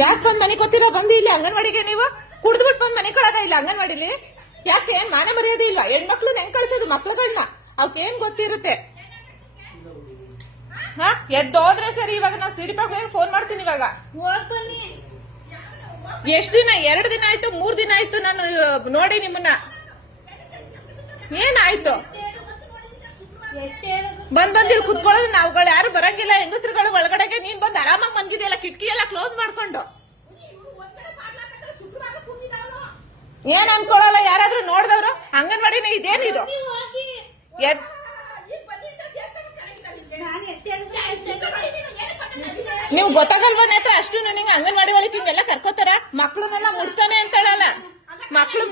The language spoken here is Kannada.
ಯಾಕೆ ಬಂದ್ ಮನೆ ಕೊತ್ತಿರ ಬಂದು ಇಲ್ಲಿ ಅಂಗನವಾಡಿಗೆ ನೀವು? ಕುಡ್ದ್ಬಿಟ್ಟು ಬಂದ್ ಮನೆ ಕೊಡೋದ ಇಲ್ಲ ಅಂಗನವಾಡಿಲಿ? ಯಾಕೆ ಏನ್ ಮಾನ ಮರ್ಯಾದೆ ಇಲ್ವಾ ಹೆಣ್ಮಕ್ಳು ಹೆಂಗ್ ಕಳ್ಸೋದು ಮಕ್ಳುಗಳನ್ನ ಅವಕ್ಕೆ ಏನ್ ಗೊತ್ತಿರುತ್ತೆ? ಹಾ? ಎದ್ದೋದ್ರೆ ಸರಿ, ಇವಾಗ ನಾವು ಸಿಡಿಪಾಗ ಫೋನ್ ಮಾಡ್ತೀನಿ ಇವಾಗ. ಎಷ್ಟ್ ದಿನ? ಎರಡ್ ದಿನ ಆಯ್ತು, ಮೂರ್ ದಿನ ಆಯ್ತು ನಾನು ನೋಡಿ ನಿಮ್ಮನ್ನ. ಏನಾಯ್ತು ಬಂದ್ ಬಂದ್ ಇಲ್ಲಿ ಕುತ್ಕೊಳ್ಳೋದು ನಾವುಗಳು ಯಾರು ಬರಂಗಿಲ್ಲ ಹೆಂಗಸರುಗಳು ಒಳಗಡೆಗೆ ನೀನ್ ಬಂದ್ ಆರಾಮಾಗಿ ಬಂದಿದೆಯಲ್ಲ ಕಿಟಕಿ ಎಲ್ಲ ಕ್ಲೋಸ್ ಮಾಡ್ಕೊಂಡು ಏನ್ ಅನ್ಕೊಳಲ್ಲ ಯಾರಾದ್ರೂ ನೋಡ್ದವ್ರು? ಅಂಗನವಾಡಿನ ಇದೇನಿದು ಇದು? ನೀವು ಗೊತ್ತಾಗಲ್ವ ನೇತ್ರ ಅಷ್ಟು ನನಗೆ ಅಂಗನವಾಡಿ ಒಳಗೆ ಹಿಂಗೆಲ್ಲ ಕರ್ಕೋತಾರ? ಮಕ್ಳನ್ನೆಲ್ಲ ಮುಡ್ತಾನೆ ಅಂತಾಳಲ್ಲ. ಮಕ್ಳು